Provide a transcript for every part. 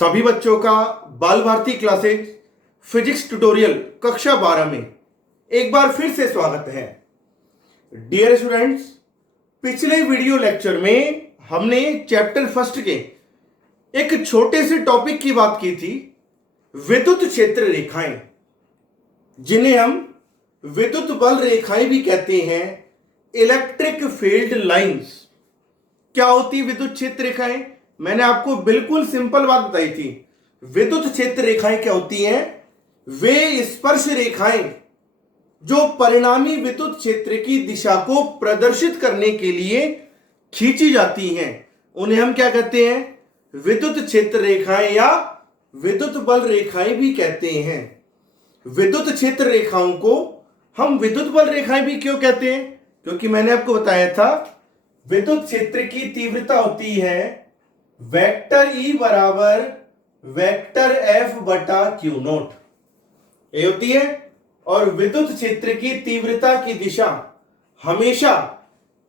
सभी बच्चों का बाल भारती क्लासेज फिजिक्स ट्यूटोरियल कक्षा 12 में एक बार फिर से स्वागत है। डियर स्टूडेंट्स, पिछले वीडियो लेक्चर में हमने चैप्टर फर्स्ट के एक छोटे से टॉपिक की बात की थी, विद्युत क्षेत्र रेखाएं, जिन्हें हम विद्युत बल रेखाएं भी कहते हैं, इलेक्ट्रिक फील्ड लाइंस। क्या होती विद्युत क्षेत्र रेखाएं? मैंने आपको बिल्कुल सिंपल बात बताई थी। विद्युत क्षेत्र रेखाएं क्या होती हैं? वे स्पर्श रेखाएं जो परिणामी विद्युत क्षेत्र की दिशा को प्रदर्शित करने के लिए खींची जाती हैं, उन्हें हम क्या कहते हैं? विद्युत क्षेत्र रेखाएं या विद्युत बल रेखाएं भी कहते हैं। विद्युत क्षेत्र रेखाओं को हम विद्युत बल रेखाएं भी क्यों कहते हैं? क्योंकि मैंने आपको बताया था, विद्युत क्षेत्र की तीव्रता होती है वेक्टर ई बराबर वेक्टर एफ बटा क्यू नोट, ये होती है। और विद्युत क्षेत्र की तीव्रता की दिशा हमेशा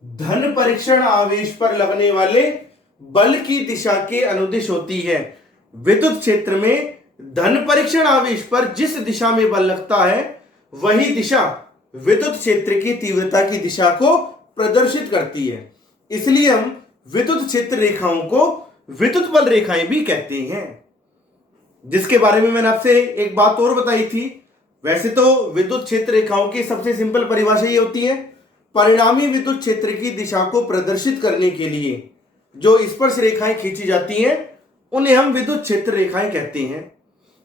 धन परीक्षण आवेश पर लगने वाले बल की दिशा के अनुदिश होती है। विद्युत क्षेत्र में धन परीक्षण आवेश पर जिस दिशा में बल लगता है, वही दिशा विद्युत क्षेत्र की तीव्रता की दिशा को प्रदर्शित करती है। इसलिए हम विद्युत क्षेत्र रेखाओं को विद्युत बल रेखाएं भी कहते हैं, जिसके बारे में मैंने आपसे एक बात और बताई थी। वैसे तो विद्युत क्षेत्र रेखाओं की सबसे सिंपल परिभाषा ये होती है, परिणामी विद्युत क्षेत्र की दिशा को प्रदर्शित करने के लिए जो स्पर्श रेखाएं खींची जाती हैं, उन्हें हम विद्युत क्षेत्र रेखाएं कहते हैं।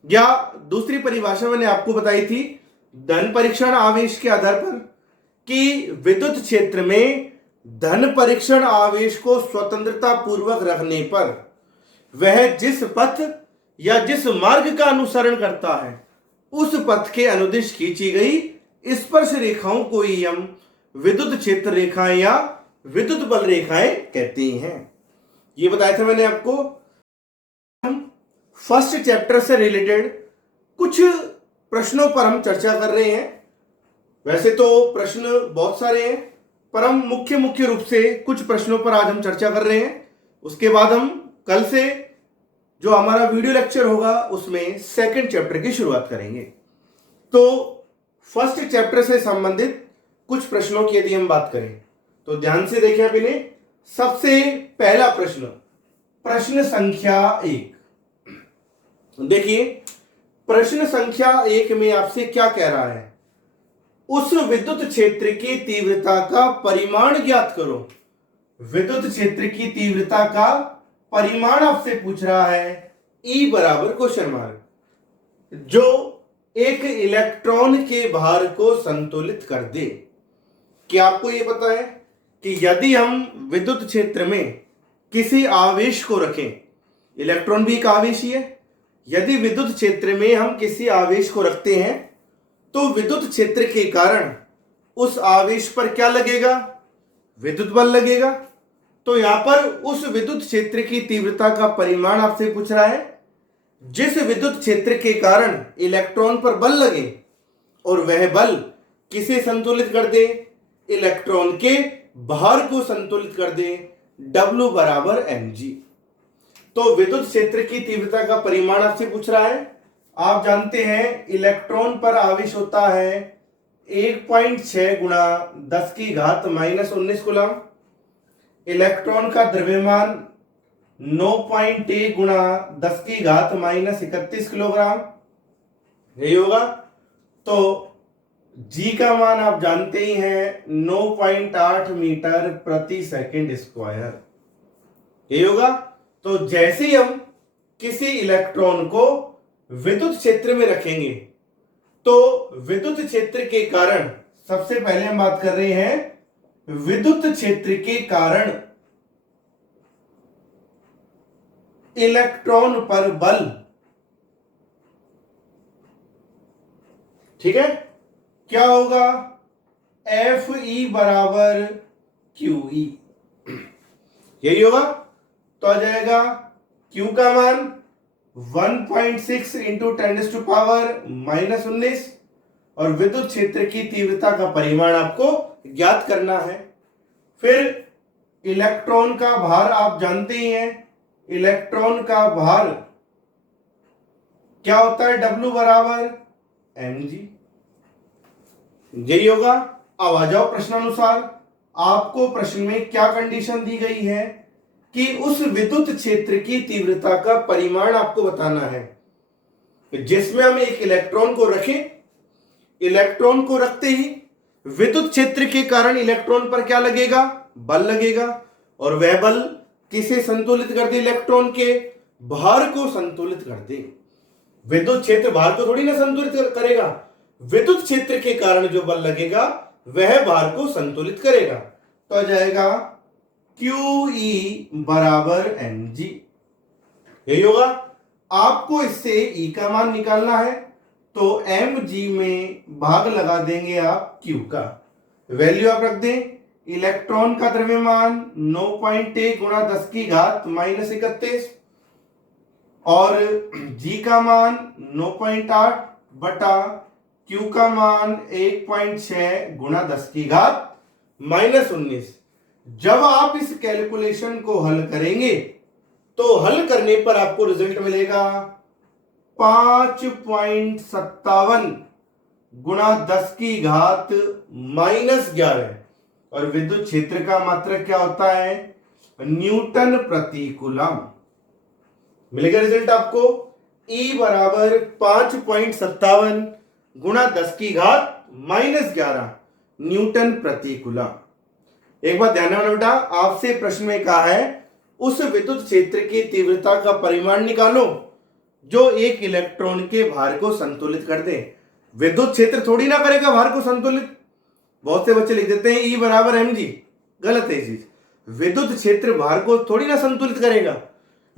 या दूसरी परिभाषा मैंने आपको बताई थी धन परीक्षण आवेश के आधार पर, कि विद्युत क्षेत्र में धन परीक्षण आवेश को स्वतंत्रता पूर्वक रखने पर वह जिस पथ या जिस मार्ग का अनुसरण करता है, उस पथ के अनुदिश खींची गई स्पर्श रेखाओं को ही हम विद्युत क्षेत्र रेखाएं या विद्युत बल रेखाएं कहते हैं। ये बताया था मैंने आपको। हम फर्स्ट चैप्टर से रिलेटेड कुछ प्रश्नों पर हम चर्चा कर रहे हैं। वैसे तो प्रश्न बहुत सारे हैं, पर हम मुख्य रूप से कुछ प्रश्नों पर आज हम चर्चा कर रहे हैं। उसके बाद हम कल से जो हमारा वीडियो लेक्चर होगा, उसमें सेकंड चैप्टर की शुरुआत करेंगे। तो फर्स्ट चैप्टर से संबंधित कुछ प्रश्नों की यदि हम बात करें तो ध्यान से देखें। अभी ने सबसे पहला प्रश्न, प्रश्न संख्या 1 देखिए। प्रश्न संख्या 1 में आपसे क्या कह रहा है? उस विद्युत क्षेत्र की तीव्रता का परिमाण ज्ञात करो। विद्युत क्षेत्र की तीव्रता का परिमाण आपसे पूछ रहा है, E बराबर क्वेश्चन मार्क, जो एक इलेक्ट्रॉन के भार को संतुलित कर दे। क्या आपको यह पता है कि यदि हम विद्युत क्षेत्र में किसी आवेश को रखें, इलेक्ट्रॉन भी एक आवेश ही है, यदि विद्युत क्षेत्र में हम किसी आवेश को रखते हैं तो विद्युत क्षेत्र के कारण उस आवेश पर क्या लगेगा? विद्युत बल लगेगा। तो यहां पर उस विद्युत क्षेत्र की तीव्रता का परिमाण आपसे पूछ रहा है, जिस विद्युत क्षेत्र के कारण इलेक्ट्रॉन पर बल लगे और वह बल किसे संतुलित कर दे? इलेक्ट्रॉन के भार को संतुलित कर दे, W बराबर mg। तो विद्युत क्षेत्र की तीव्रता का परिमाण आपसे पूछ रहा है। आप जानते हैं इलेक्ट्रॉन पर आवेश होता है 1.6 गुणा 10 की घात -19 कूलम। इलेक्ट्रॉन का द्रव्यमान 9.1 गुणा 10 की घात -31 किलोग्राम, यही होगा। तो G का मान आप जानते ही हैं 9.8 मीटर प्रति सेकंड स्क्वायर, यही होगा। तो जैसे ही हम किसी इलेक्ट्रॉन को विद्युत क्षेत्र में रखेंगे, तो विद्युत क्षेत्र के कारण, सबसे पहले हम बात कर रहे हैं विद्युत क्षेत्र के कारण इलेक्ट्रॉन पर बल, ठीक है, क्या होगा? Fe बराबर QE, यही होगा। तो आ जाएगा Q का मान 1.6 इंटू 10⁻⁻19 और विद्युत क्षेत्र की तीव्रता का परिमाण आपको ज्ञात करना है। फिर इलेक्ट्रॉन का भार आप जानते ही हैं, इलेक्ट्रॉन का भार क्या होता है W बराबर mg, यही होगा। अब आ जाओ प्रश्नानुसार, आपको प्रश्न में क्या कंडीशन दी गई है कि उस विद्युत क्षेत्र की तीव्रता का परिमाण आपको बताना है जिसमें हम एक इलेक्ट्रॉन को रखें। इलेक्ट्रॉन को रखते ही विद्युत क्षेत्र के कारण इलेक्ट्रॉन पर क्या लगेगा, बल लगेगा, और वह बल किसे संतुलित कर दे, इलेक्ट्रॉन के भार को संतुलित कर दे। विद्युत क्षेत्र भार को थोड़ी ना संतुलित करेगा, विद्युत क्षेत्र के कारण जो बल लगेगा वह भार को संतुलित करेगा। तो आ जाएगा QE बराबर mg, यही होगा। आपको इससे E का मान निकालना है तो mg में भाग लगा देंगे आप Q का, वैल्यू आप रख दें। इलेक्ट्रॉन का द्रव्यमान 9.1 गुणा 10 की घात -31 और G का मान 9.8 बटा Q का मान 1.6 गुणा 10 की घात -19। जब आप इस कैलकुलेशन को हल करेंगे तो हल करने पर आपको रिजल्ट मिलेगा 5.57 गुणा 10 की घात -11, और विद्युत क्षेत्र का मात्रक क्या होता है, न्यूटन प्रति कूलम। मिलेगा रिजल्ट आपको E बराबर 5.57 गुणा 10 की घात -11 न्यूटन प्रति कूलम। एक बात ध्यान रखना बेटा, आपसे प्रश्न में कहा है उस विद्युत क्षेत्र की तीव्रता का परिमाण निकालो जो एक इलेक्ट्रॉन के भार को संतुलित कर दे। विद्युत क्षेत्र थोड़ी ना करेगा भार को संतुलित। बहुत से बच्चे लिख देते हैं E बराबर mg, गलत है चीज। विद्युत क्षेत्र भार को थोड़ी ना संतुलित करेगा,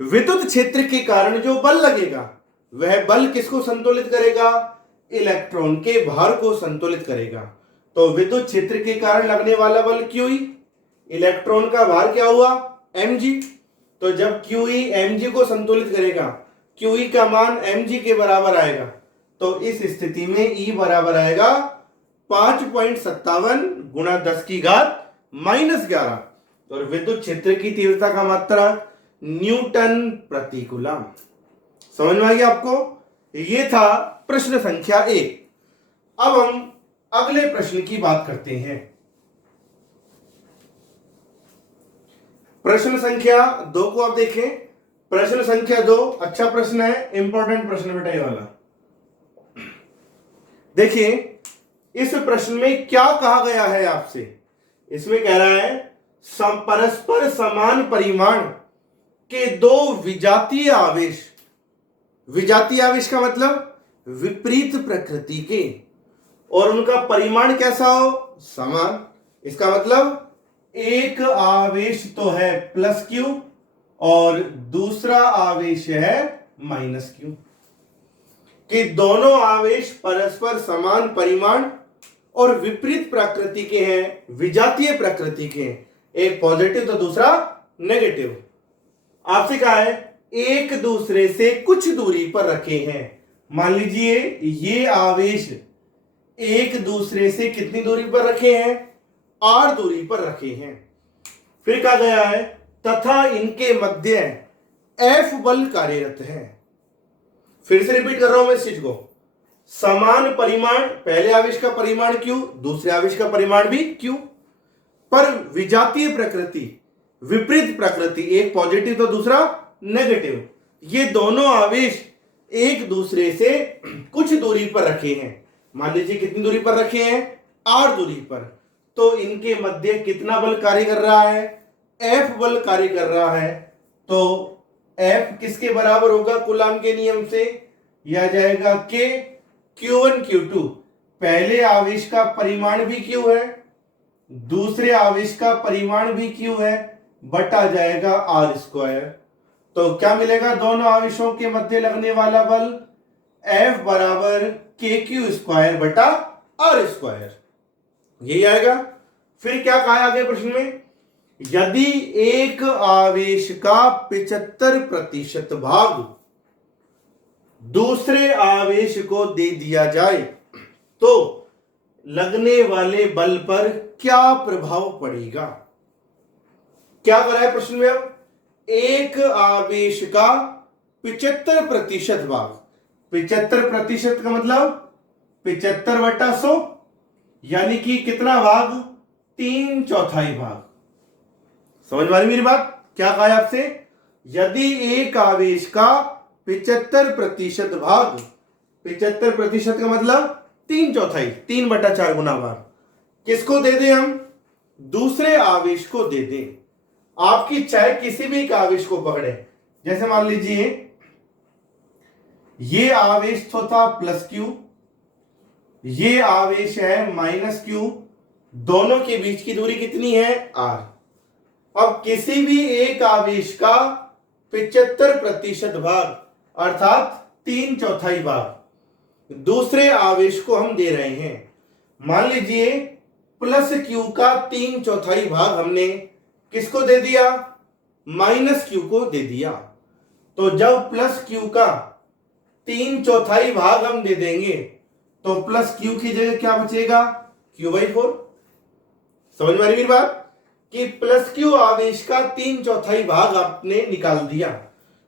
विद्युत क्षेत्र के कारण जो बल लगेगा वह बल किसको संतुलित करेगा, इलेक्ट्रॉन के भार को संतुलित करेगा। तो विद्युत क्षेत्र के कारण लगने वाला बल QE, इलेक्ट्रॉन का भार क्या हुआ, mg। तो जब QE mg को संतुलित करेगा, QE का मान mg के बराबर आएगा, तो इस स्थिति में E बराबर आएगा 5.57 गुणा 10 की घात -11, और विद्युत क्षेत्र की तीव्रता का मात्रा न्यूटन प्रति कूलम। समझ में आ गया आपको। ये था प्रश्न संख्या 1। अब हम अगले प्रश्न की बात करते हैं। प्रश्न संख्या 2 को आप देखें। प्रश्न संख्या 2 अच्छा प्रश्न है, इंपॉर्टेंट प्रश्न बेटा ये वाला। देखिए इस प्रश्न में क्या कहा गया है आपसे। इसमें कह रहा है परस्पर समान परिमाण के दो विजातीय आवेश, विजातीय आवेश का मतलब विपरीत प्रकृति के, और उनका परिमाण कैसा हो, समान। इसका मतलब एक आवेश तो है +q और दूसरा आवेश है -q, कि दोनों आवेश परस्पर समान परिमाण और विपरीत प्रकृति के हैं, विजातीय प्रकृति के हैं। एक पॉजिटिव तो दूसरा नेगेटिव। आपसे कहा है एक दूसरे से कुछ दूरी पर रखे हैं। मान लीजिए ये आवेश एक दूसरे से कितनी दूरी पर रखे हैं, r दूरी पर रखे हैं। फिर कहा गया है तथा इनके मध्य F बल कार्यरत है। फिर से रिपीट कर रहा हूं मैं इस चीज को। समान परिमाण, पहले आवेश का परिमाण q, दूसरे आवेश का परिमाण भी q, पर विजातीय प्रकृति, विपरीत प्रकृति, एक पॉजिटिव तो दूसरा नेगेटिव। ये दोनों आवेश एक दूसरे से कुछ दूरी पर रखे हैं। मान लीजिए कितनी दूरी पर रखे हैं, r दूरी पर। तो इनके मध्य कितना बल कार्य कर रहा है, F बल कार्य कर रहा है। तो F किसके बराबर होगा कूलम के नियम से, यह आ जाएगा K Q1 Q2। पहले आवेश का परिमाण भी Q है, दूसरे आवेश का परिमाण भी Q है, बटा जाएगा r²। तो क्या मिलेगा, दोनों आवेशों के मध्य लगने वाला बल F बराबर KQ² बटा r², यही आएगा। फिर क्या कहा आगे प्रश्न में, यदि एक आवेश का 75% भाग दूसरे आवेश को दे दिया जाए तो लगने वाले बल पर क्या प्रभाव पड़ेगा। क्या करा है प्रश्न में, अब एक आवेश का 75% भाग, 75% का मतलब 75/100, यानी कि कितना भाग? 3/4 भाग। समझ में आ रही मेरी बात? क्या कहा है आपसे? यदि एक आवेश का 75% भाग, 75% का मतलब 3/4, 3/4 गुना भाग किसको दे दें हम? दूसरे आवेश को दे दें। आपकी चाहे किसी भी एक आवेश को पकड़े, जैसे मान लीजिए ये आवेश तो था +q, ये आवेश है -q, दोनों के बीच की दूरी कितनी है? r। अब किसी भी एक आवेश का 75% भाग अर्थात 3/4 भाग दूसरे आवेश को हम दे रहे हैं। मान लीजिए +q का 3/4 भाग हमने किसको दे दिया? -q को दे दिया। तो जब +q का 3/4 भाग हम दे देंगे तो +q की जगह क्या बचेगा? q/4। समझ में आ रही मेरी बात? कि +q आवेश का 3/4 भाग आपने निकाल दिया।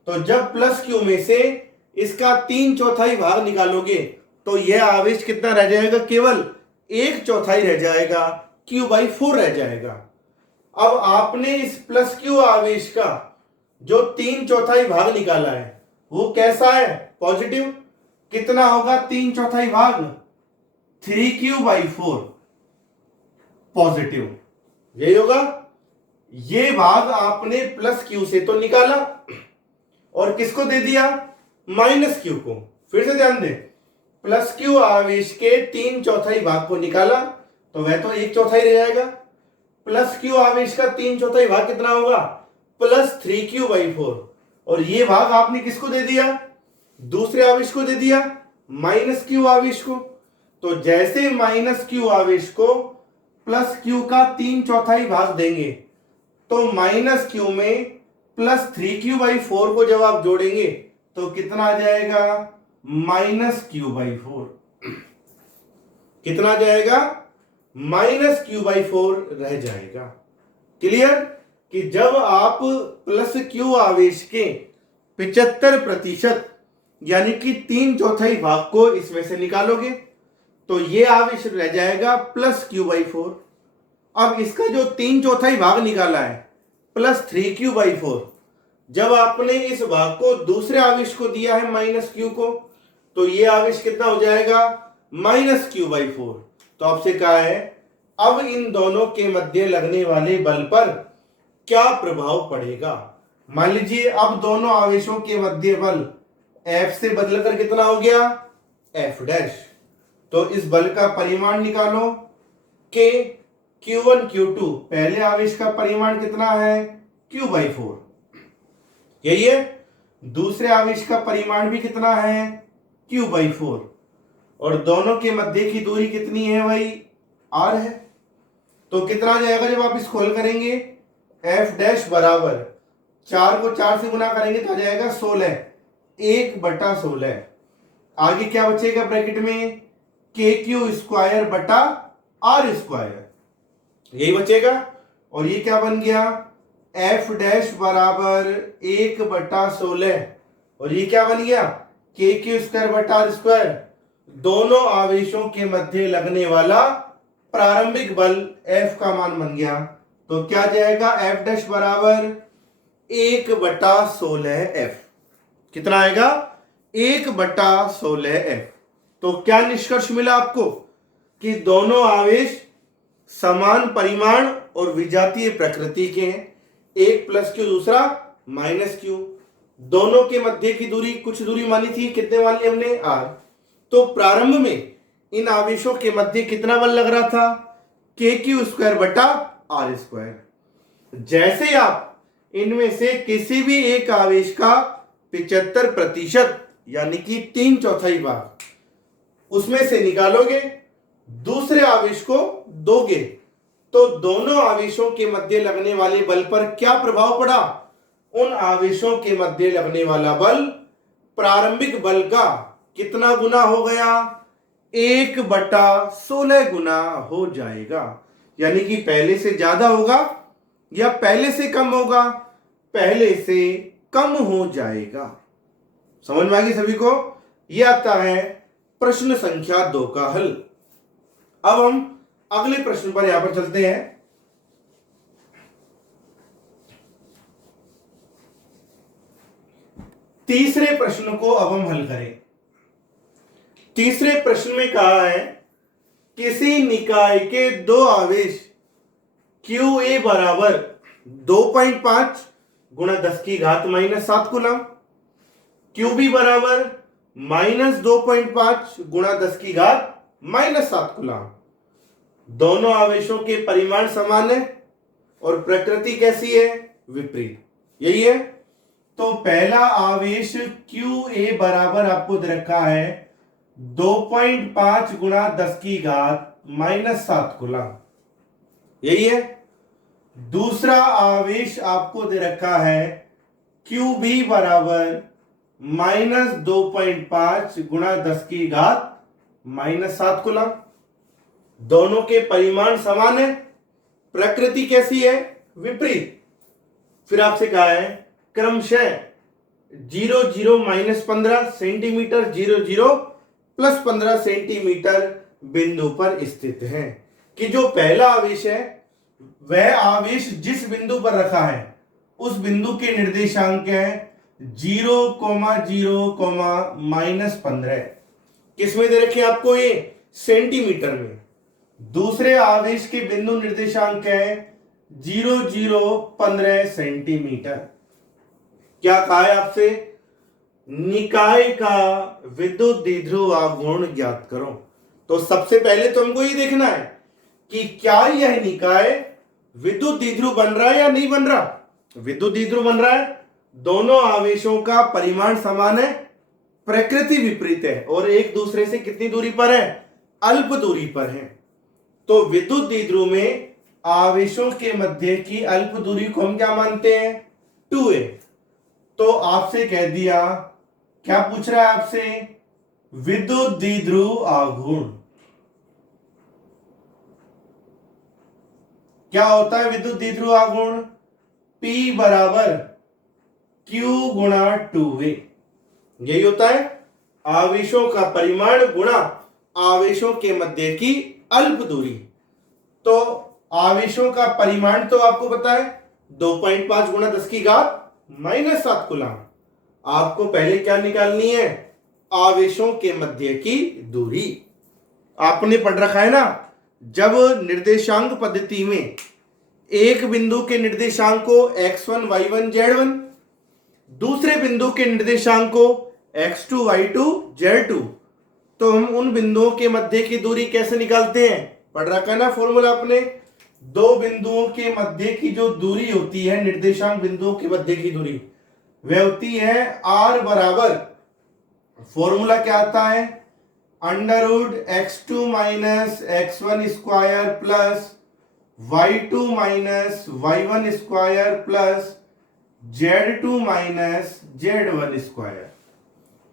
तो जब +q में से इसका 3/4 भाग निकालोगे तो यह आवेश कितना रह जाएगा? केवल 1/4 रह जाएगा, q/4 रह जाएगा। अब आपने इस +q आवेश का जो 3/4 भाग निकाला है वो कैसा है? पॉजिटिव। कितना होगा 3/4 भाग? 3q/4 पॉजिटिव, यही होगा। ये भाग आपने +q से तो निकाला और किसको दे दिया? -q को। फिर से ध्यान दें, +q आवेश के 3/4 भाग को निकाला तो वह तो 1/4 रह जाएगा। +q आवेश का 3/4 भाग कितना होगा? +3q/4। और ये भाग आपने किसको दे दिया? दूसरे आवेश को दे दिया, -q आवेश को। तो जैसे -q आवेश को +q का 3/4 भाग देंगे तो -q में +3q/4 को जब आप जोड़ेंगे तो कितना आ जाएगा? -q/4। कितना आ जाएगा? -q/4 रह जाएगा। क्लियर? कि जब आप +q आवेश के 75% यानी कि 3/4 भाग को इसमें से निकालोगे तो ये आवेश रह जाएगा +q/4। अब इसका जो 3/4 भाग निकाला है +3q/4, जब आपने इस भाग को दूसरे आवेश को दिया है -q को तो ये आवेश कितना हो जाएगा? -q/4। तो आपसे कहा है अब इन दोनों के मध्य लगने वाले बल पर क्या प्रभाव पड़ेगा? मान लीजिए अब दोनों आवेशों के मध्य बल F से बदलकर कितना हो गया? F'। तो इस बल का परिमाण निकालो कि Q1 Q2, पहले आवेश का परिमाण कितना है? q/4, यही है। दूसरे आवेश का परिमाण भी कितना है? q/4। और दोनों के मध्य की दूरी कितनी है भाई? r है। तो कितना आ जाएगा जब आप इसको हल करेंगे? F' बराबर 4 को 4 से गुना करेंगे तो आ जाएगा 16, 1/16। आगे क्या बचेगा ब्रैकेट में? kq² यही बचेगा। और ये क्या बन गया? F' बराबर 1/16 और ये क्या बन गया? kq²/r²। दोनों आवेशों के मध्य लगने वाला प्रारंभिक बल F का मान बन गया। तो क्या जाएगा? F' बराबर 1/16F। कितना आएगा? 1/16F। तो क्या निष्कर्ष मिला आपको? कि दोनों आवेश समान परिमाण और विजातीय प्रकृति के हैं। एक +q, दूसरा -q। दोनों के मध्य की दूरी कुछ दूरी मानी थी, कितने मान ली हमने? r। तो प्रारंभ में इन आवेशों के मध्य कितना बल लग रहा था? kq²/r²। जैसे आप इनमें से किसी भी एक आवेश का 75% यानी कि 3/4 भाग उसमें से निकालोगे, दूसरे आवेश को दोगे तो दोनों आवेशों के मध्य लगने वाले बल पर क्या प्रभाव पड़ा? उन आवेशों के मध्य लगने वाला बल प्रारंभिक बल का कितना गुना हो गया? 1/16 गुना हो जाएगा। यानी कि पहले से ज्यादा होगा या पहले से कम होगा? पहले से कम हो जाएगा। समझ में आ गई सभी को? यह आता है प्रश्न संख्या 2 का हल। अब हम अगले प्रश्न पर यहां पर चलते हैं। तीसरे प्रश्न को अब हम हल करें। तीसरे प्रश्न में कहा है किसी निकाय के दो आवेश QA बराबर 2.5 गुणा 10 की घात -7 कूलम, QB बराबर -2.5 गुणा 10 की घात -7 कूलम। दोनों आवेशों के परिमाण समान है और प्रकृति कैसी है? विपरीत। यही है। तो पहला आवेश QA बराबर आपको दे रखा है 2.5 गुणा 10 की घात -7 कूलम। यही है। दूसरा आवेश आपको दे रखा है QB बराबर -2.5 गुणा 10 की घात -7 कूलम। दोनों के परिमाण समान है, प्रकृति कैसी है? विपरीत। फिर आपसे कहा है क्रमशः 0 0 -15 सेंटीमीटर 0 0 +15 सेंटीमीटर बिंदु पर स्थित है। कि जो पहला आवेश है वह आवेश जिस बिंदु पर रखा है उस बिंदु के निर्देशांक है 0, 0, -15। किसमें दे रखे आपको? ये सेंटीमीटर में। दूसरे आवेश के बिंदु निर्देशांक है 0 0 15 सेंटीमीटर। क्या कहा है आपसे? निकाय का विद्युत द्विध्रुव आघूर्ण ज्ञात करो। तो सबसे पहले तो हमको ये देखना है कि क्या यह निकाय विद्युत द्विध्रुव बन रहा है या नहीं बन रहा। विद्युत द्विध्रुव बन रहा है। दोनों आवेशों का परिमाण समान है, प्रकृति विपरीत है और एक दूसरे से कितनी दूरी पर है? अल्प दूरी पर है। तो विद्युत द्विध्रुव में आवेशों के मध्य की अल्प दूरी को हम क्या मानते हैं? 2a। तो आपसे कह दिया, क्या पूछ रहा है आपसे? विद्युत द्विध्रुव आघूर्ण। क्या होता है विद्युत द्विध्रुव आघूर्ण? P बराबर Q गुणा 2a। यही होता है आवेशों का परिमाण गुणा आवेशों के मध्य की अल्प दूरी। तो आवेशों का परिमाण तो आपको पता है 2.5 गुणा 10 की घात -7 कूलम। आपको पहले क्या निकालनी है? आवेशों के मध्य की दूरी। आपने पढ़ रखा है ना, जब निर्देशांक पद्धति में एक बिंदु के निर्देशांक को x1 y1 z1, दूसरे बिंदु के निर्देशांक को x2 y2 z2, तो हम उन बिंदुओं के मध्य की दूरी कैसे निकालते हैं? पढ़ रखा है ना फॉर्मूला आपने। दो बिंदुओं के मध्य की जो दूरी होती है, निर्देशांक बिंदुओं के मध्य की दूरी, वह होती है r बराबर, फॉर्मूला क्या आता है? √x2 - x1 square plus y2 - y1 square plus z2 - z1 square.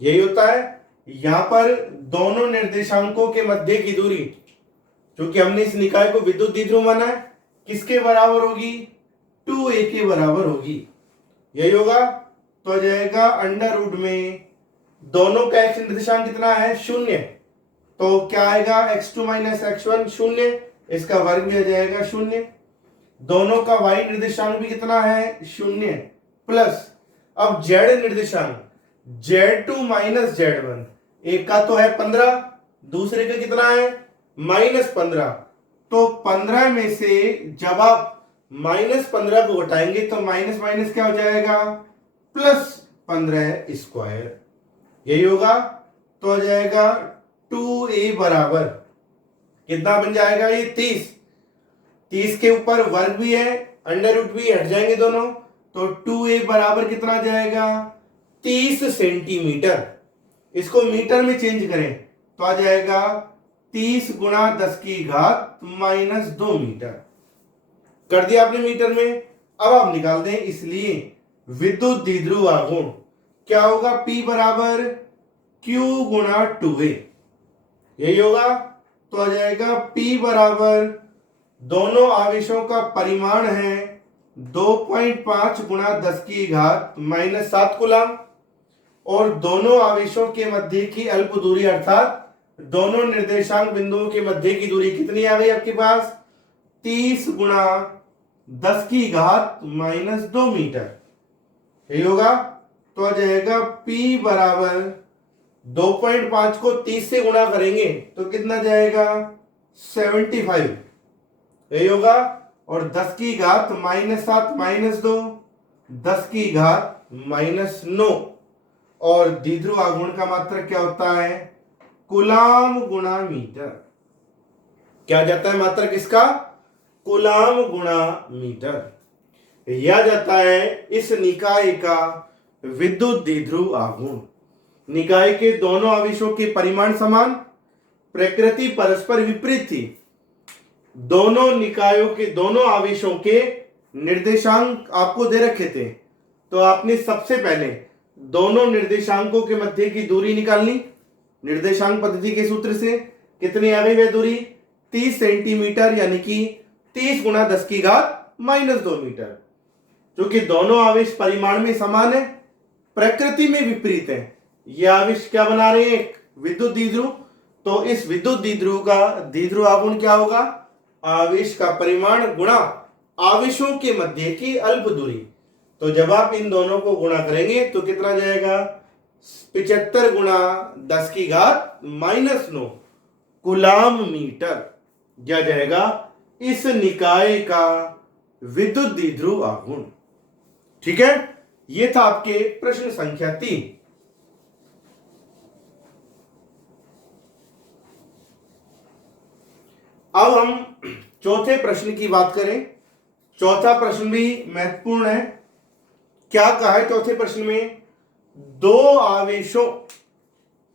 यही होता है। यहां पर दोनों निर्देशांकों के मध्य की दूरी, क्योंकि हमने इस निकाय को विद्युत द्विध्रुव माना है, किसके बराबर होगी? 2a के बराबर होगी। यही होगा। तो आ जाएगा √ में दोनों का x निर्देशांक कितना है? 0। तो क्या आएगा? x2 - x1 0, इसका वर्ग भी आ जाएगा 0। दोनों का y निर्देशांक भी कितना है? 0 प्लस, अब z निर्देशांक z2 - z1, एक का तो है 15, दूसरे का कितना है? -15। तो 15 में से जब आप -15 को घटाएंगे तो माइनस माइनस क्या हो जाएगा? +15 स्क्वायर। यही होगा। तो आ जाएगा 2a बराबर कितना बन जाएगा? ये 30। 30 के ऊपर वर्ग भी है, √ भी, हट जाएंगे दोनों। तो 2a बराबर कितना आ जाएगा? 30 सेंटीमीटर। इसको मीटर में चेंज करें तो आ जाएगा 30 गुणा 10 की घात -2 मीटर। कर दिया आपने मीटर में। अब आप निकाल दें। इसलिए विद्युत द्विध्रुव आघूर्ण क्या होगा? P बराबर Q गुणा 2a। यही होगा। तो आ जाएगा P बराबर, दोनों आवेशों का परिमाण है 2.5 गुणा 10 की घात -7 कूलम। और दोनों आवेशों के मध्य की अल्प दूरी अर्थात दोनों निर्देशांक बिंदुओं के मध्य की दूरी कितनी आ गई आपके पास? 30 गुणा 10 की घात -2 मीटर। यही होगा। तो आ जाएगा P बराबर 2.5 को 30 से गुणा करेंगे तो कितना जाएगा? 75। यही होगा। और 10 की घात -7 -2, 10 की घात -9। और द्विध्रुव आघूर्ण का मात्रक क्या होता है? कूलाम गुणा मीटर। क्या जाता है मात्रक इसका? कूलाम गुणा मीटर। यह जाता है इस निकाय का विद्युत द्विध्रुव आघूर्ण। निकाय के दोनों आवेशों के परिमाण समान, प्रकृति परस्पर विपरीत थी। दोनों निकायों के दोनों आवेशों के निर्देशांक आपको दे रखे थे, तो आपने सबसे पहले दोनों निर्देशांकों के मध्य की दूरी निकालनी। निर्देशांक पद्धति के सूत्र से कितनी आ गई वह दूरी? 30 सेंटीमीटर, यानी कि 30 गुणा 10 की घात -2 मीटर। क्योंकि दोनों आवेश परिमाण में समान है, प्रकृति में विपरीत है, ये आवेश क्या बना रहे हैं? एक विद्युत द्विध्रुव। तो इस विद्युत द्विध्रुव का द्विध्रुव आघूर्ण क्या होगा? आवेश का परिमाण गुणा आवेशों के मध्य की अल्प दूरी। तो जब आप इन दोनों को गुणा करेंगे तो कितना जाएगा? 75 गुणा 10 की घात -9 कूलाम मीटर। क्या जाएगा? इस निकाय का विद्युत द्विध्रुव आघूर्ण। ठीक है, ये था आपके प्रश्न संख्या 3। अब हम चौथे प्रश्न की बात करें। चौथा प्रश्न भी महत्वपूर्ण है। क्या कहा है चौथे प्रश्न में? दो आवेशों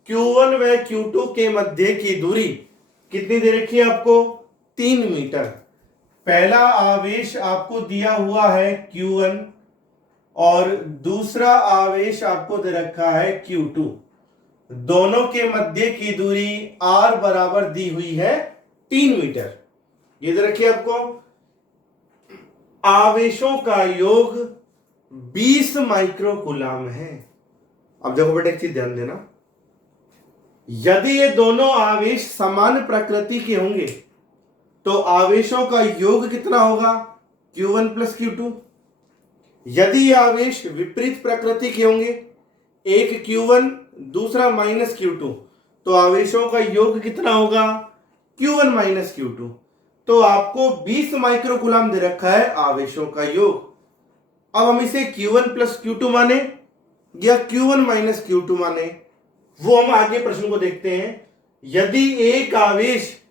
Q1 व Q2 के मध्य की दूरी कितनी दे रखी है आपको? 3 मीटर। पहला आवेश आपको दिया हुआ है Q1 और दूसरा आवेश आपको दे रखा है Q2। दोनों के मध्य की दूरी R बराबर दी हुई है 3 मीटर। ये दे रखिए आपको। आवेशों का योग 20 माइक्रोकूलाम है। अब देखो बेटा, एक चीज ध्यान देना, यदि ये दोनों आवेश समान प्रकृति के होंगे तो आवेशों का योग कितना होगा? Q1 plus Q2। यदि ये आवेश विपरीत प्रकृति के होंगे, एक Q1 दूसरा -Q2, तो आवेशों का योग कितना होगा? Q1 minus Q2। तो आपको 20 माइक्रोकूलाम दे रखा है आवेशों का योग। अब हम इसे Q1 प्लस Q2 माने या Q1 माइनस Q2 माने, वो हम आगे प्रश्न को देखते हैं। यदि एक आवेश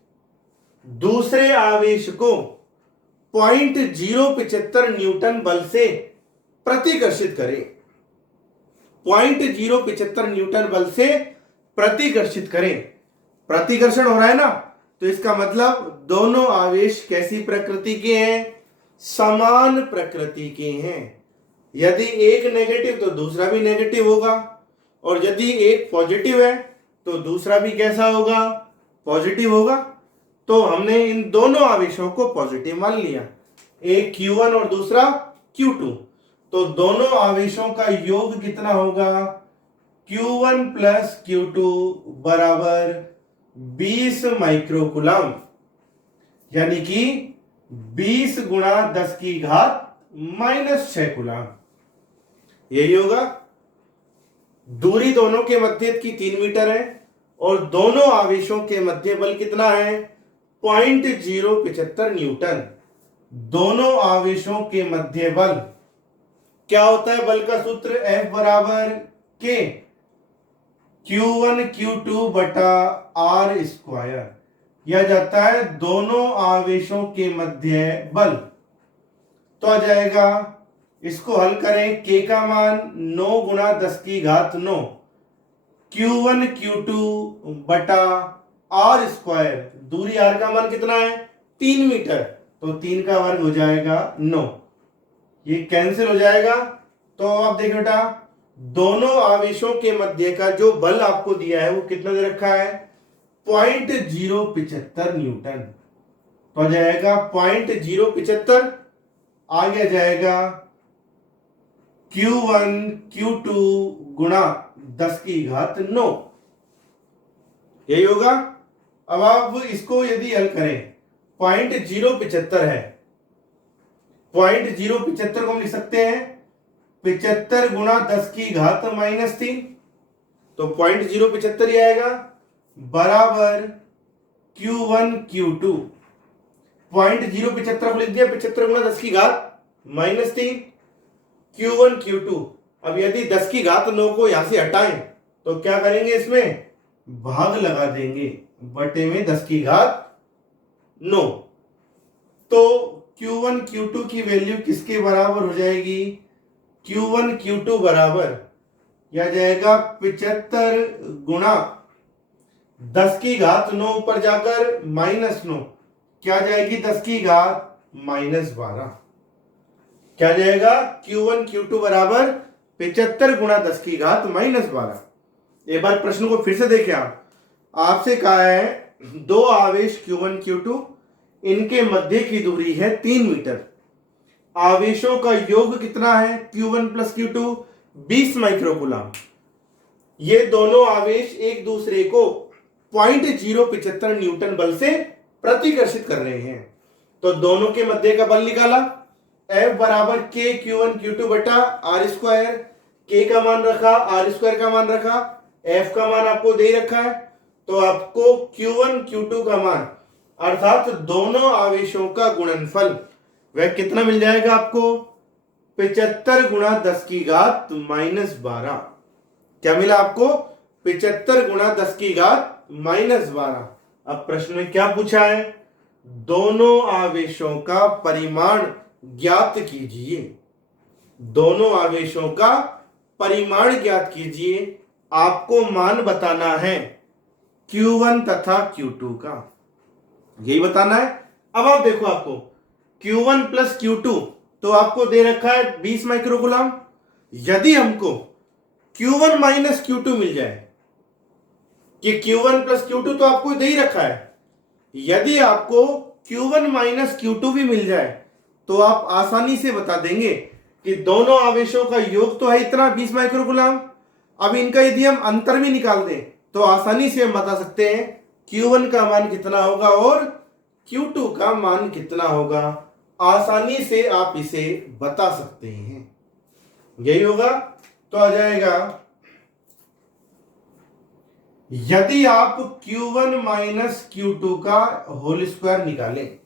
दूसरे आवेश को 0.075 न्यूटन बल से प्रतिकर्षित करे, 0.075 न्यूटन बल से प्रतिकर्षित करें, प्रतिकर्षण हो रहा है ना, तो इसका मतलब दोनों आवेश कैसी प्रकृति के हैं? समान प्रकृति के हैं। यदि एक नेगेटिव तो दूसरा भी नेगेटिव होगा, और यदि एक पॉजिटिव है तो दूसरा भी कैसा होगा? पॉजिटिव होगा। तो हमने इन दोनों आवेशों को पॉजिटिव मान लिया, एक Q1 और दूसरा Q2। तो दोनों आवेशों का योग कितना होगा? Q1 प्लस Q2 बराबर 20 माइक्रोकूलाम, यानी कि 20 गुणा 10 की घात -6 कूलाम। यही होगा। दूरी दोनों के मध्य की 3 मीटर है और दोनों आवेशों के मध्य बल कितना है? 0.075 न्यूटन। दोनों आवेशों के मध्य बल क्या होता है? बल का सूत्र F बराबर K Q1 Q2 बटा R स्क्वायर। यह जाता है दोनों आवेशों के मध्य बल। तो आ जाएगा, इसको हल करें, K का मान 9 गुणा 10 की घात 9 Q1 Q2 बटा R स्क्वायर। दूरी R का मान कितना है? 3 मीटर, तो 3 का वर्ग हो जाएगा 9। ये कैंसिल हो जाएगा। तो आप देखो बेटा, दोनों आवेशों के मध्य का जो बल आपको दिया है वो कितना दे रखा है? 0.075 न्यूटन। तो आ जाएगा 0.075, आगे जाएगा Q1 Q2 गुणा 10 की घात 9, यही होगा। अब आप इसको यदि हल करें, 0.075 है, 0.075 को हम लिख सकते हैं 75 गुणा 10 की घात -3, तो 0.075 ही आएगा, बराबर Q1 Q2। 0.075 को लिख दिया, 75 गुणा 10 की घात -3, Q1 Q2। अब यदि 10 की घात 9 को यहां से हटाएं तो क्या करेंगे, इसमें भाग लगा देंगे, बटे में 10 की घात 9। तो Q1 Q2 की वैल्यू किसके बराबर हो जाएगी, Q1 Q2 बराबर यह जाएगा 75 गुणा 10 की घात 9 ऊपर जाकर -9, क्या जाएगी 10 की घात -12, क्या जाएगा Q1 Q2 बराबर 75 गुणा 10 की घात -12। एक बार प्रश्न को फिर से देखें, आपसे कहा है दो आवेश Q1 Q2, इनके मध्य की दूरी है 3 मीटर, आवेशों का योग कितना है Q1 प्लस Q2 20 माइक्रोकूलम। ये दोनों आवेश एक दूसरे को 0.075 न्यूटन बल से प्रतिकर्षित कर रहे हैं। तो दोनों के मध्य का बल निकाला, F बराबर K Q1 Q2 बटा R स्क्वायर, K का मान रखा, R स्क्वायर का मान रखा, F का मान आपको दे रखा है, तो आपको Q1 Q2 का मान अर्थात दोनों आवेशों का गुणनफल वह कितना मिल जाएगा आपको, 75 गुणा 10 की घात -12। क्या मिला आपको, 75 गुणा 10 की घात -12। अब प्रश्न में क्या पूछा है, दोनों आवेशों का परिमाण ज्ञात कीजिए, दोनों आवेशों का परिमाण ज्ञात कीजिए। आपको मान बताना है Q1 तथा Q2 का, यही बताना है। अब आप देखो, आपको Q1 प्लस Q2 तो आपको दे रखा है 20 माइक्रोकूलम। यदि हमको Q1 माइनस Q2 मिल जाए, कि Q1 प्लस Q2 तो आपको दे ही रखा है, यदि आपको Q1 माइनस Q2 भी मिल जाए तो आप आसानी से बता देंगे कि दोनों आवेशों का योग तो है इतना 20 माइक्रोकूलम। अब इनका यदि हम अंतर भी निकाल दें तो आसानी से हम बता सकते हैं Q1 का मान कितना होगा और Q2 का मान कितना होगा, आसानी से आप इसे बता सकते हैं, यही होगा। तो आ जाएगा, यदि आप Q1 माइनस Q2 का होल स्क्वायर निकालें,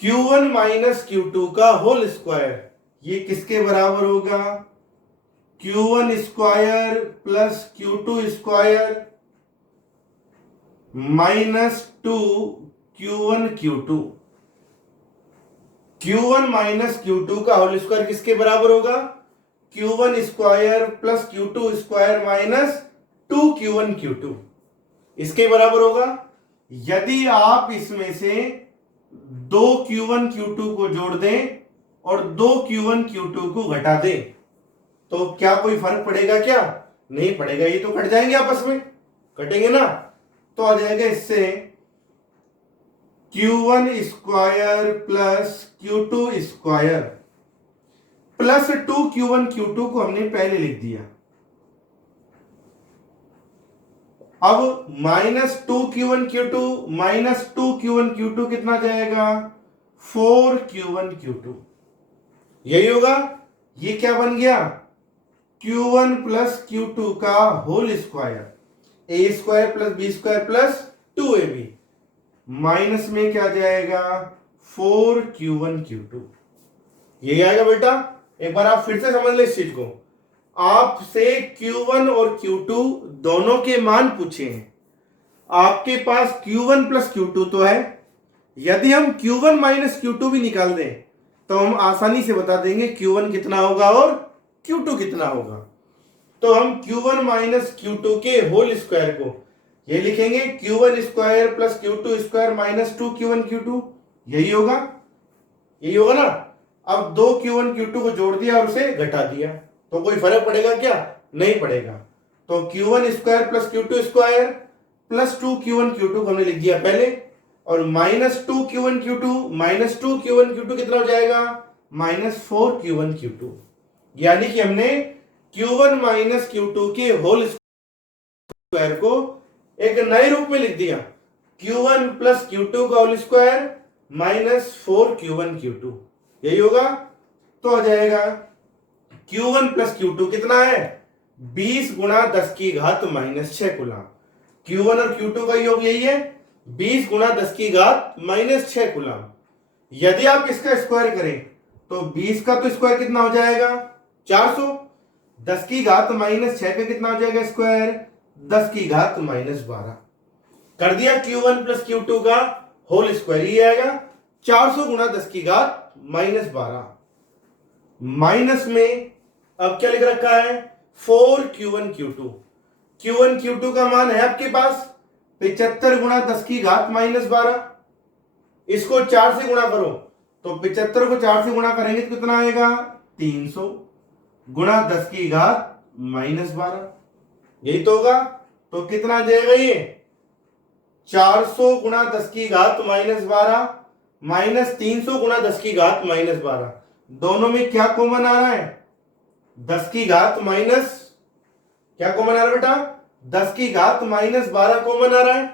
Q1 माइनस Q2 का होल स्क्वायर, ये किसके बराबर होगा, Q1 square plus Q2 square minus 2 Q1 Q2। Q1 minus Q2 का होल स्क्वायर किसके बराबर होगा, Q1 square plus Q2 square minus 2 Q1 Q2, इसके बराबर होगा। यदि आप इसमें से 2 Q1 Q2 को जोड़ दें और 2 Q1 Q2 को घटा दें तो क्या कोई फर्क पड़ेगा, क्या नहीं पड़ेगा, ये तो कट जाएंगे, आपस में कटेंगे ना। तो आ जाएगा इससे Q1 square plus Q2 square plus 2 Q1 Q2 को हमने पहले लिख दिया। अब minus 2 Q1 Q2 minus 2 Q1 Q2 कितना जाएगा, 4 Q1 Q2, यही होगा। ये क्या बन गया, Q1 प्लस Q2 का whole square, a square plus b square plus 2ab, minus में क्या जाएगा 4 Q1 Q2, यही आएगा बेटा। एक बार आप फिर से समझ ले इस चीज को, आपसे Q1 और Q2 दोनों के मान पूछे हैं, आपके पास Q1 प्लस Q2 तो है, यदि हम Q1 माइनस Q2 भी निकाल दें तो हम आसानी से बता देंगे Q1 कितना होगा और Q2 कितना होगा। तो हम Q1 माइनस Q2 के होल स्क्वायर को ये लिखेंगे Q1 square plus Q2 square minus 2 Q1 Q2, यही होगा, यही होगा ना। अब 2 Q1 Q2 को जोड़ दिया और उसे घटा दिया तो कोई फर्क पड़ेगा क्या, नहीं पड़ेगा। तो Q1 square plus Q2 square plus 2 Q1 Q2 को हमने लिख दिया पहले, और minus 2 Q1 Q2 minus 2 Q1 Q2 कितना हो जाएगा, माइनस 4 Q1 Q2, यानी कि हमने Q1 माइनस Q2 के होल स्क्वायर को एक नए रूप में लिख दिया, Q1 प्लस Q2 का whole square minus 4Q1 Q2, यही होगा। तो आ जाएगा Q1 प्लस Q2 कितना है, 20 गुणा 10 की घात माइनस 6 कूलम। Q1 और Q2 का योग यही है, 20 गुणा 10 की घात माइनस 6 कूलम। यदि आप इसका स्क्वायर करें तो 20 का तो स्क्वायर कितना हो जाएगा, 400। 10 की घात माइनस 6 का कितना हो जाएगा स्क्वायर, 10 की घात माइनस 12। कर दिया Q1 प्लस Q2 का होल स्क्वायर ही आएगा 400 गुणा 10 की घात माइनस 12। माइनस में अब क्या लिख रखा है, 4Q1 Q2। Q1 Q2 का मान है आपके पास 75 गुणा 10 की घात माइनस 12। इसको 4 से गुणा करो तो 75 को 4 से गुणा करेंगे तो कितना आएगा, 300 गुणा 10 की घात माइनस 12, यही तो होगा। तो कितना आ जाएगा ये, 400 गुणा 10 की घात माइनस 12 माइनस 300 गुणा 10 की घात माइनस 12। दोनों में क्या कॉमन आ रहा है, 10 की घात माइनस, क्या कॉमन आ रहा है बेटा, 10 की घात माइनस 12 कॉमन आ रहा है।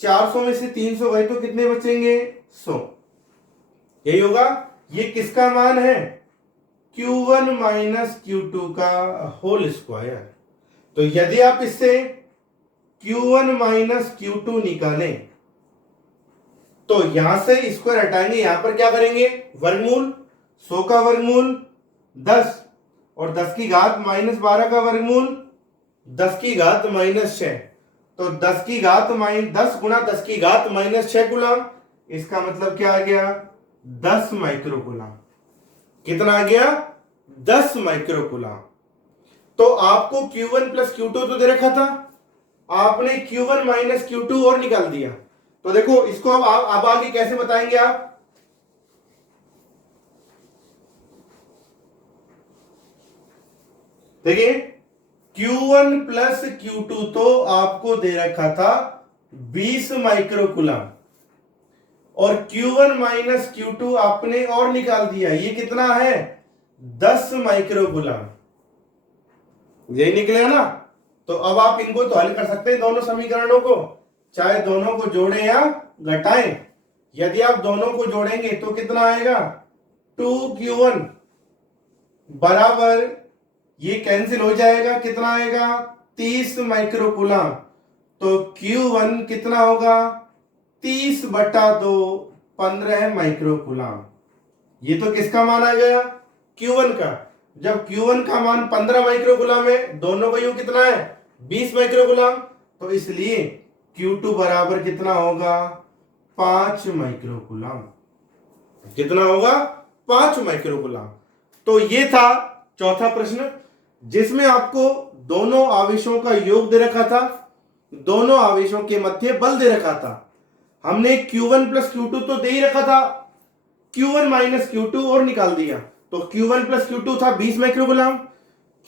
400 में से 300 गए तो कितने बचेंगे, 100, यही होगा। ये किसका मान है, Q1 माइनस Q2 का होल स्क्वायर। तो यदि आप इससे Q1 माइनस Q2 निकालें तो यहां से स्क्वायर हटाएंगे, यहां पर क्या करेंगे, वर्गमूल, 100 का वर्गमूल 10 और 10 की घात माइनस 12 का वर्गमूल 10 की घात माइनस 6। तो 10 की घात 10 गुणा 10 की घात माइनस 6 कूलम, इसका मतलब क्या आ गया, 10 माइक्रो कूलम। कितना आ गया, 10 माइक्रो कूलम। तो आपको Q1 प्लस Q2 तो दे रखा था, आपने Q1 माइनस Q2 और निकाल दिया। तो देखो इसको अब आगे कैसे बताएंगे आप, देखिए Q1 प्लस Q2 तो आपको दे रखा था 20 माइक्रो कूलम और Q1 माइनस Q2 आपने और निकाल दिया, ये कितना है, 10 माइक्रो कूलम, यही निकलेगा ना। तो अब आप इनको तो हल कर सकते हैं दोनों समीकरणों को, चाहे दोनों को जोड़ें या घटाएं। यदि आप दोनों को जोड़ेंगे तो कितना आएगा, 2Q1 बराबर, ये कैंसिल हो जाएगा, कितना आएगा, 30 माइक्रो कूलम। तो Q1 कितना होगा, 30/2 15 माइक्रो कूलम। ये तो किसका मान आ गया, Q1 का। जब Q1 का मान 15 माइक्रो कूलम है, दोनों का योग कितना है, 20 माइक्रो कूलम, तो इसलिए Q2 बराबर कितना होगा, 5 माइक्रो कूलम। कितना होगा, 5 माइक्रो कूलम। तो ये था चौथा प्रश्न, जिसमें आपको दोनों आवेशों का योग दे रखा था, दोनों आवेशों के मध्य बल दे रखा था। हमने Q1 प्लस Q2 तो दे ही रखा था, Q1 माइनस Q2 और निकाल दिया। तो Q1 प्लस Q2 था 20 micro coulomb,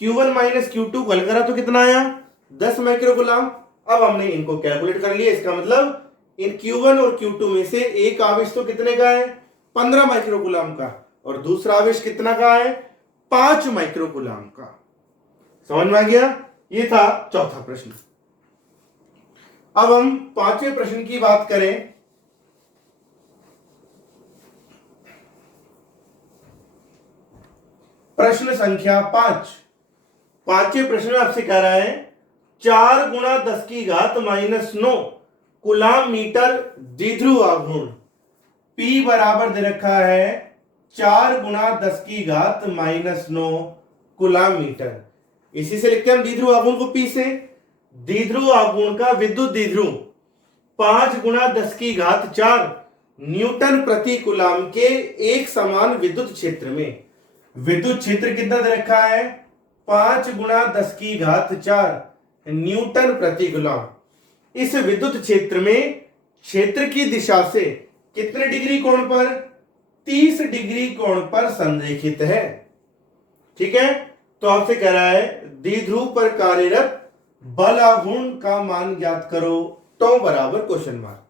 Q1 minus Q2 हल करा तो कितना आया, 10 माइक्रो कूलम। अब हमने इनको कैलकुलेट कर लिया, इसका मतलब इन Q1 और Q2 में से एक आवेश तो कितने का है, 15 माइक्रो कूलम का, और दूसरा आवेश कितना का है, 5 माइक्रो कूलम का। समझ में आ गया, ये था चौथा प्रश्न। अब हम पांचवें प्रश्न की बात करें। प्रश्न संख्या 5। पांचवें प्रश्न में आपसे कह रहा है 4 गुणा 10 की घात माइनस 9 कूलम मीटर द्विध्रुव आघूर्ण P बराबर दे रखा है 4 गुणा 10 की घात माइनस 9 कूलम मीटर। इसी से लिखते हैं हम द्विध्रुव आघूर्ण को P से। द्विध्रुव आघूर्ण का विद्युत द्विध्रुव 5 गुणा 10 की घात 4 न्यूटन प्रति कूलम के एक समान विद्युत क्षेत्र में, विद्युत क्षेत्र कितना दे रखा है, 5 गुणा 10 की घात 4 न्यूटन प्रति कूलम। इस विद्युत क्षेत्र में क्षेत्र की दिशा से कितने डिग्री कोण पर, 30 डिग्री कोण पर संरेखित है। ठीक है, तो आपसे कह रहा है द्विध्रुव पर कार्यरत बल आघूर्ण का मान ज्ञात करो, तो बराबर क्वेश्चन मार्क।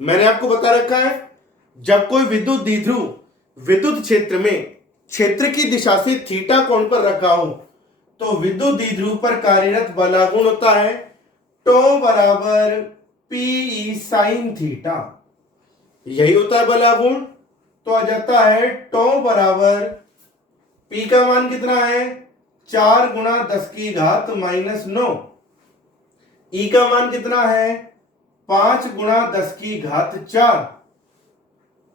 मैंने आपको बता रखा है जब कोई विद्युत द्विध्रुव विद्युत क्षेत्र में क्षेत्र की दिशा से थीटा कोण पर रखा हो तो विद्युत द्विध्रुव पर कार्यरत बलागुण होता है टॉ बराबर पी साइन थीटा। यही होता है बलागुण। तो आ जाता है टॉ बराबर पी का मान कितना है 4 गुणा 10 की घात -9। ई का मान कितना है 5 गुणा 10 की घात 4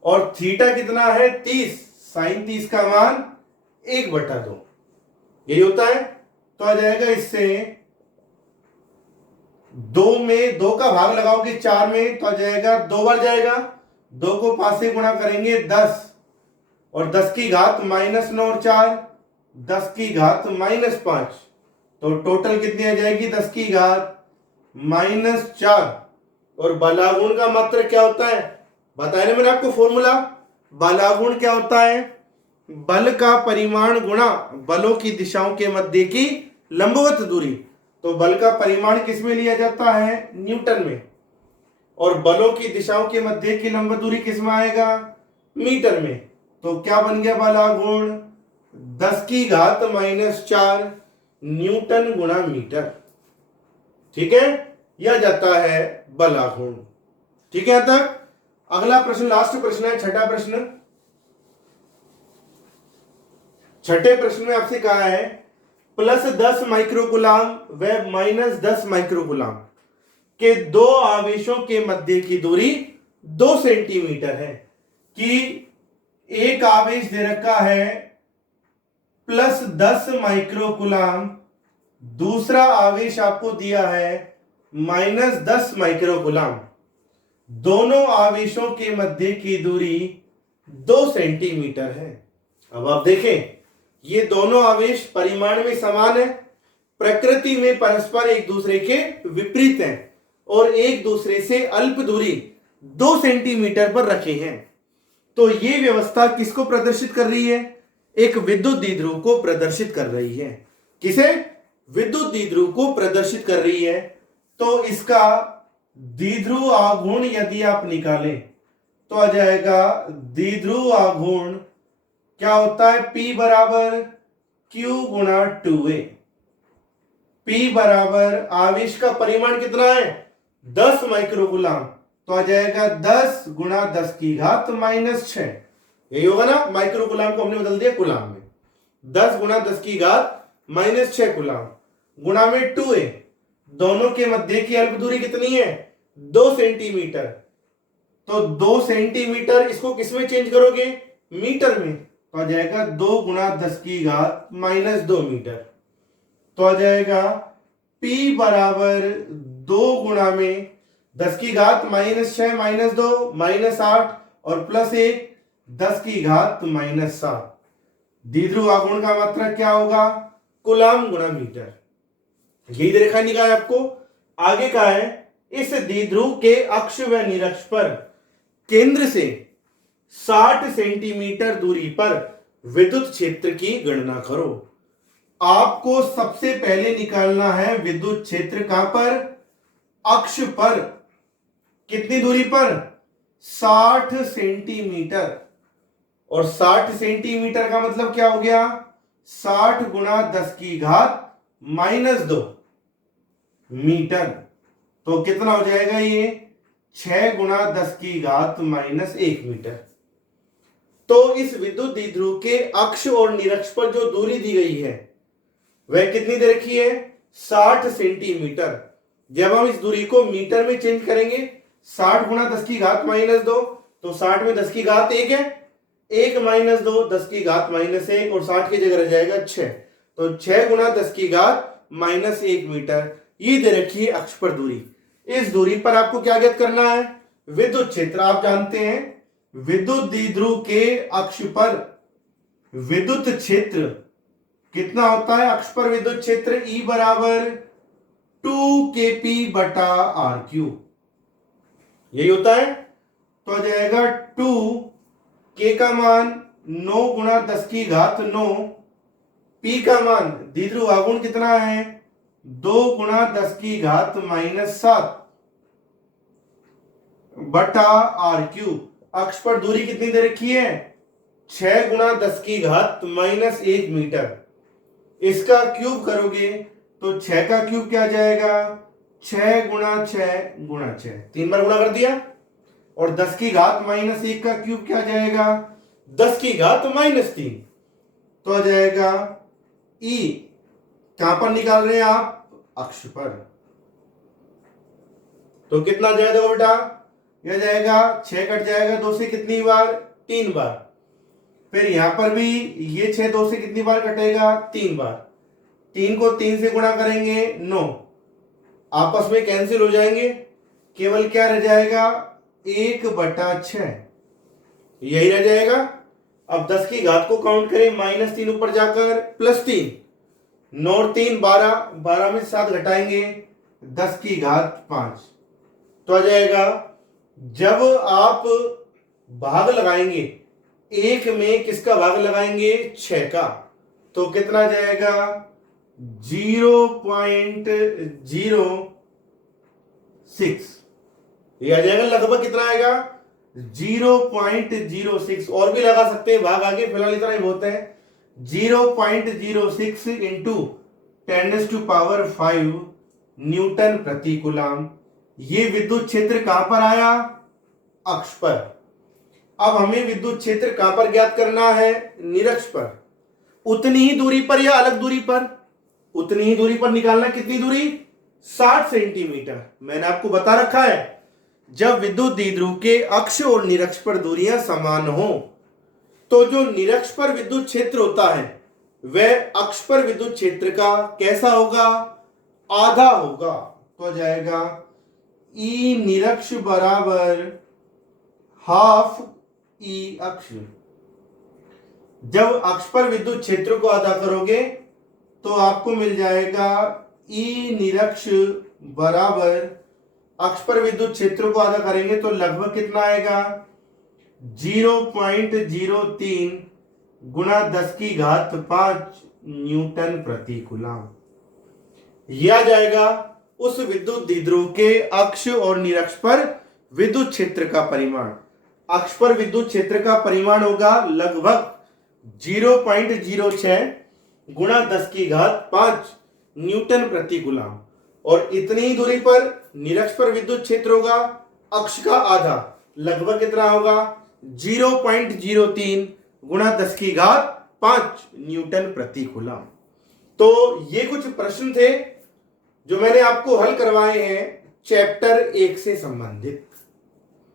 और थीटा कितना है 30। साइन 30 का मान 1/2। यही होता है। तो आ जाएगा इससे 2 में 2 का भाग लगाओगे 4 में तो आ जाएगा 2 बार जाएगा। 2 को 5 से गुणा करेंगे 10 और 10 की घात -9 और 4 10 की घात -5। तो टोटल कितनी आ जाएगी 10 की घात -4। और बलागुण का मात्रक क्या होता है बताया ना मैंने आपको फॉर्मूला। बलागुण क्या होता है बल का परिमाण गुणा बलों की दिशाओं के मध्य की लंबवत दूरी। तो बल का परिमाण किस में लिया जाता है न्यूटन में और बलों की दिशाओं के मध्य की लंबवत दूरी किस में आएगा मीटर में। तो क्या बन गया बलागुण 10 की घात -4 न्यूटन गुणा मीटर। ठीक है यह जाता है बलागुण। ठीक है यहां तक। अगला प्रश्न लास्ट प्रश्न है छठा प्रश्न। छठे प्रश्न में आपसे कहा है +10 माइक्रोकुलाम व -10 माइक्रोकुलाम के दो आवेशों के मध्य की दूरी 2 सेंटीमीटर है कि एक आवेश दे रखा है +10 माइक्रोकुलाम दूसरा आवेश आपको दिया है -10 माइक्रोकुलाम। दोनों आवेशों के मध्य की दूरी 2 सेंटीमीटर है। अब आप देखें ये दोनों आवेश परिमाण में समान है प्रकृति में परस्पर एक दूसरे के विपरीत हैं और एक दूसरे से अल्प दूरी 2 सेंटीमीटर पर रखे हैं। तो ये व्यवस्था किसको प्रदर्शित कर रही है एक विद्युत द्विध्रुव को प्रदर्शित कर रही है। किसे विद्युत द्विध्रुव को प्रदर्शित कर रही है। तो इसका द्विध्रुव आघूर्ण यदि आप निकालें तो आ जाएगा द्विध्रुव आघूर्ण क्या होता है P बराबर Q गुणा 2a। P बराबर आवेश का परिमाण कितना है 10 माइक्रोकुलाम तो आ जाएगा 10 गुणा 10 की घात -6। यही होगा ना माइक्रोकुलाम को हमने बदल दिया कुलाम में। 10 गुणा 10 की घात -6 कुलाम गुणा में 2a। दोनों के मध्य की अल्प दूरी कितनी है 2 सेंटीमीटर। तो 2 सेंटीमीटर इसको किसमें चेंज करोगे मीटर में तो आ जाएगा 2 गुणा 10 की घात -2 मीटर। तो आ जाएगा P बराबर 2 गुणा में 10 की घात -6 -2 -8 और +1 10 की घात -7। द्विध्रुव आघूर्ण का मात्रक क्या होगा कूलाम गुणा मीटर। यही रेखा निकाय आपको आगे का है इस द्विध्रुव के अक्ष व निरक्ष पर केंद्र से 60 सेंटीमीटर दूरी पर विद्युत क्षेत्र की गणना करो। आपको सबसे पहले निकालना है विद्युत क्षेत्र कहां पर अक्ष पर कितनी दूरी पर 60 सेंटीमीटर। और 60 सेंटीमीटर का मतलब क्या हो गया 60 गुणा 10 की घात -2 मीटर। तो कितना हो जाएगा ये 6 गुणा 10 की घात -1 मीटर। तो इस विद्युत द्विध्रुव के अक्ष और निरक्ष पर जो दूरी दी गई है वह कितनी दे रखी है 60 सेंटीमीटर। जब हम इस दूरी को मीटर में चेंज करेंगे 60 गुणा 10 की घात -2 तो 60 में 10 की घात 1 है 1 -2 10 की घात -1 और 60 की जगह रह जाएगा 6। तो 6 गुणा 10 की घात -1 मीटर ये दे रखी है अक्ष पर दूरी। इस दूरी पर आपको क्या ज्ञात करना है विद्युत क्षेत्र। आप जानते हैं विद्युत द्विध्रुव के अक्ष पर विद्युत क्षेत्र कितना होता है अक्ष पर विद्युत क्षेत्र E बराबर 2kp/r3 यही होता है। तो आ जाएगा 2 k का मान 9 गुणा 10 की घात 9 P का मान द्विध्रुव आघूर्ण कितना है 2 गुणा 10 की घात -7 बटा r3। अक्ष पर दूरी कितनी दे रखी है 6 गुणा 10 की घात -1 मीटर। इसका क्यूब करोगे तो 6 का क्यूब क्या आ जाएगा, 6 गुणा 6 गुणा 6, 3 बार गुणा कर दिया। और 10 की घात -1 का क्यूब क्या आ जाएगा, 10 की घात -3, तो आ जाएगा ई। कहां पर निकाल रहे हैं आप, अक्ष पर। तो कितना जाएगा बेटा, यह जाएगा 6 कट जाएगा 2 से कितनी बार, 3 बार। फिर यहां पर भी ये 6 2 से कितनी बार कटेगा, 3 बार। 3 को 3 से गुणा करेंगे 9, आपस में कैंसिल हो जाएंगे, केवल क्या रह जाएगा, 1/6, यही रह जाएगा। अब 10 की घात को काउंट करें, -3 ऊपर जाकर +3, 9 और 3 12, 12 में 7 घटाएंगे, 10 की घात 5, तो आ जाएगा। जब आप भाग लगाएंगे, एक में किसका भाग लगाएंगे, 6 का, तो कितना जाएगा, 0.06, ये आ जाएगा। लगभग कितना आएगा, 0.06, और भी लगा सकते हैं भाग आगे, फिलहाल इतना ही बहुत है। 0.06 इंटू 10⁵ न्यूटन प्रति कूलम। ये विद्युत क्षेत्र कहां पर आया, अक्ष पर। अब हमें विद्युत क्षेत्र कहां पर ज्ञात करना है, निरक्ष पर। उतनी ही दूरी पर या अलग दूरी पर, उतनी ही दूरी पर निकालना। कितनी दूरी, 60 सेंटीमीटर। मैंने आपको बता रखा है, जब विद्युत द्विध्रुव के अक्ष और निरक्ष पर दूरियां समान हो, तो जो निरक्ष पर विद्युत क्षेत्र होता है वह अक्ष पर विद्युत क्षेत्र का कैसा होगा, आधा होगा। तो आ जाएगा ई निरक्ष बराबर ½ ई अक्ष। जब अक्ष पर विद्युत क्षेत्र को आधा करोगे तो आपको मिल जाएगा ई निरक्ष बराबर, अक्ष पर विद्युत क्षेत्र को आधा करेंगे तो लगभग कितना आएगा, 0.03 गुणा 10 की घात 5 न्यूटन प्रति कूलम। यह आ जाएगा उस विद्युत द्विध्रुव के अक्ष और निरक्ष पर विद्युत क्षेत्र का परिमाण। अक्ष पर विद्युत क्षेत्र का परिमाण होगा लगभग 0.06 गुणा 10 की घात 5 न्यूटन प्रति कूलम, और इतनी ही दूरी पर निरक्ष पर विद्युत क्षेत्र होगा अक्ष का आधा, लगभग कितना होगा, 0.03 गुणा 10 की घात 5 न्यूटन प्रति कूलम। तो ये कुछ प्रश्न थे जो मैंने आपको हल करवाए हैं चैप्टर 1 से संबंधित।